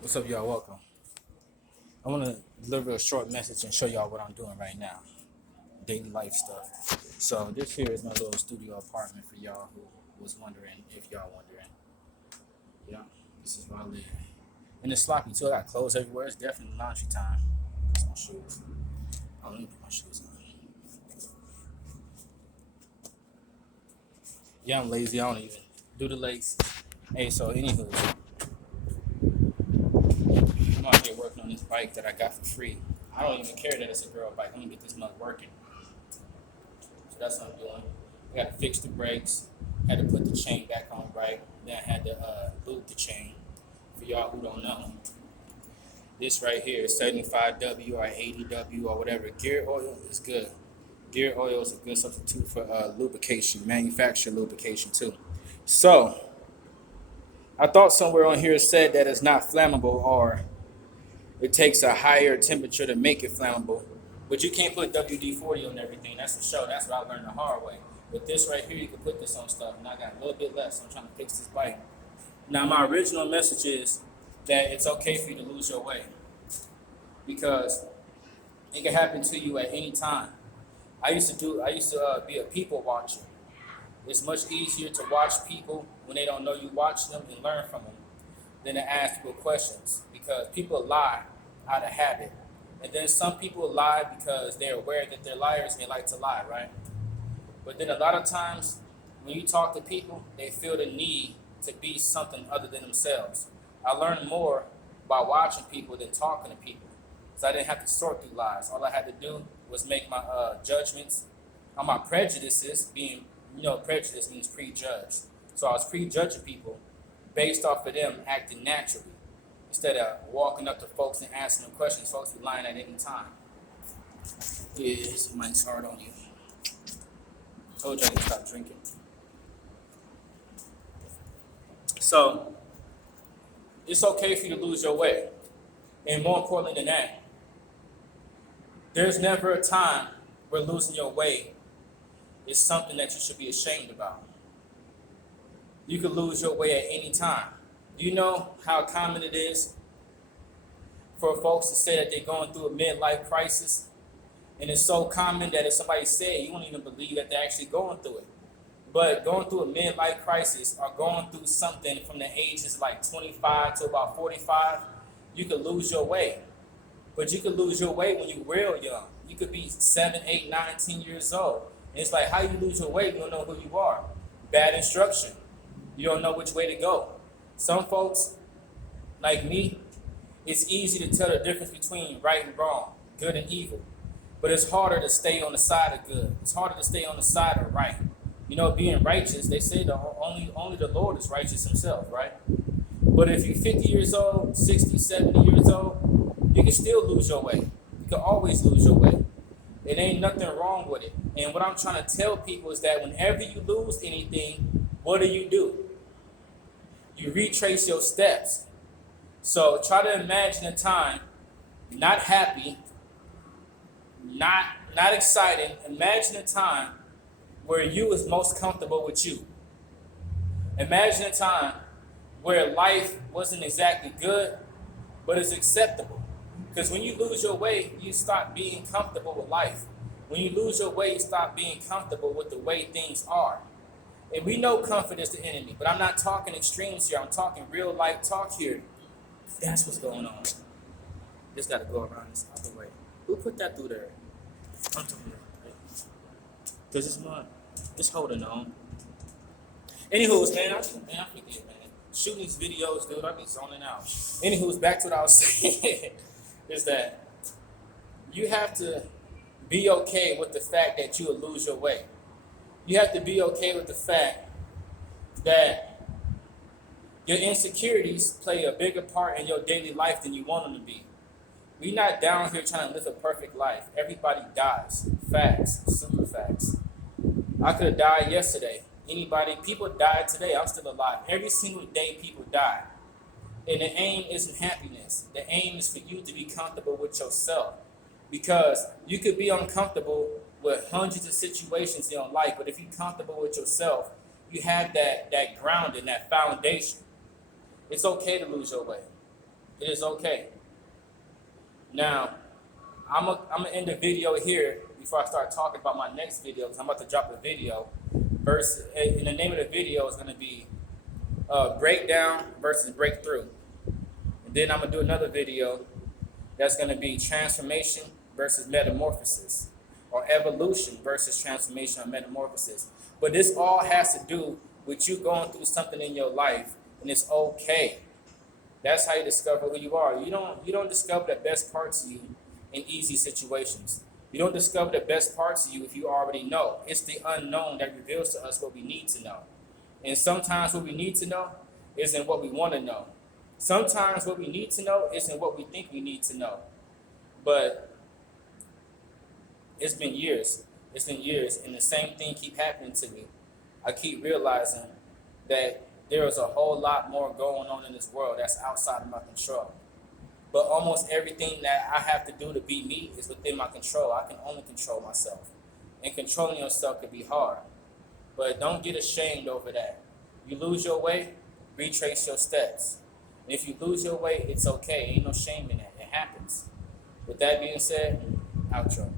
What's up, y'all? Welcome. I want to deliver a short message and show y'all what I'm doing right now. Daily life stuff. So this here is my little studio apartment for y'all who was wondering if y'all wondering. Yeah, this is where I live. And it's sloppy too. I got clothes everywhere. It's definitely laundry time. That's my shoes. Oh, let me put my shoes on. Yeah, I'm lazy. I don't even do the lace. Hey, so anywho, I'm out here working on this bike that I got for free. I don't even care that it's a girl bike. I'm gonna get this mug working. So that's what I'm doing. I got to fix the brakes. Had to put the chain back on right. Then I had to loop the chain. For y'all who don't know, this right here is 75W or 80W or whatever. Gear oil is good. Gear oil is a good substitute for lubrication, manufacturer lubrication too. So I thought somewhere on here said that it's not flammable or it takes a higher temperature to make it flammable. But you can't put WD-40 on everything. That's for sure. That's what I learned the hard way. But this right here, you can put this on stuff. And I got a little bit less. So I'm trying to fix this bike. Now, my original message is that it's okay for you to lose your way. Because it can happen to you at any time. I used to be a people watcher. It's much easier to watch people when they don't know you watch them and learn from them than to ask people questions. Because people lie out of habit. And then some people lie because they're aware that they're liars and they like to lie, right? But then a lot of times when you talk to people, they feel the need to be something other than themselves. I learned more by watching people than talking to people. So I didn't have to sort through lies. All I had to do was make my judgments on my prejudices, being, prejudice means prejudged. So I was prejudging people based off of them acting naturally. Instead of walking up to folks and asking them questions, folks be lying at any time. Yeah, this mic's hard on you. Told you I need to stop drinking. So, it's okay for you to lose your way. And more importantly than that, there's never a time where losing your way is something that you should be ashamed about. You could lose your way at any time. You know how common it is for folks to say that they're going through a midlife crisis? And it's so common that if somebody say it, you won't even believe that they're actually going through it. But going through a midlife crisis or going through something from the ages like 25 to about 45, you could lose your way. But you could lose your way when you're real young. You could be 7, 8, 9, 10 years old. And it's like, how you lose your way, you don't know who you are. Bad instruction. You don't know which way to go. Some folks, like me, it's easy to tell the difference between right and wrong, good and evil. But it's harder to stay on the side of good. It's harder to stay on the side of right. Being righteous, they say only the Lord is righteous himself, right? But if you're 50 years old, 60, 70 years old, you can still lose your way. You can always lose your way. It ain't nothing wrong with it. And what I'm trying to tell people is that whenever you lose anything, what do? You retrace your steps. So try to imagine a time, not happy, not exciting. Imagine a time where you was most comfortable with you. Imagine a time where life wasn't exactly good, but it's acceptable. Because when you lose your way, you stop being comfortable with life. When you lose your way, you stop being comfortable with the way things are. And we know comfort is the enemy, but I'm not talking extremes here. I'm talking real life talk here. That's what's going on. Just got to go around this other way. Who put that through there? I'm talking about it. Because it's not. Just holding on. Anywho's, man, I forget, man. Shooting these videos, dude, I be zoning out. Anywho's, back to what I was saying, is that you have to be okay with the fact that you will lose your way. You have to be okay with the fact that your insecurities play a bigger part in your daily life than you want them to be. We're not down here trying to live a perfect life. Everybody dies. Facts. Super facts. I could have died yesterday. People died today. I'm still alive. Every single day people die. And the aim isn't happiness. The aim is for you to be comfortable with yourself. Because you could be uncomfortable with hundreds of situations in your life, but if you're comfortable with yourself, you have that grounding, that foundation. It's okay to lose your way. It is okay. Now, I'm gonna end the video here before I start talking about my next video, because I'm about to drop a video. And the name of the video is gonna be breakdown versus breakthrough. And then I'm gonna do another video that's gonna be transformation versus metamorphosis, or evolution versus transformation or metamorphosis. But this all has to do with you going through something in your life, and it's okay. That's how you discover who you are. You don't discover the best parts of you in easy situations. You don't discover the best parts of you if you already know. It's the unknown that reveals to us what we need to know. And sometimes what we need to know isn't what we want to know. Sometimes what we need to know isn't what we think we need to know. But it's been years. It's been years, and the same thing keep happening to me. I keep realizing that there is a whole lot more going on in this world that's outside of my control. But almost everything that I have to do to be me is within my control. I can only control myself. And controlling yourself can be hard. But don't get ashamed over that. You lose your way, retrace your steps. And if you lose your way, it's okay. Ain't no shame in that. It happens. With that being said, outro.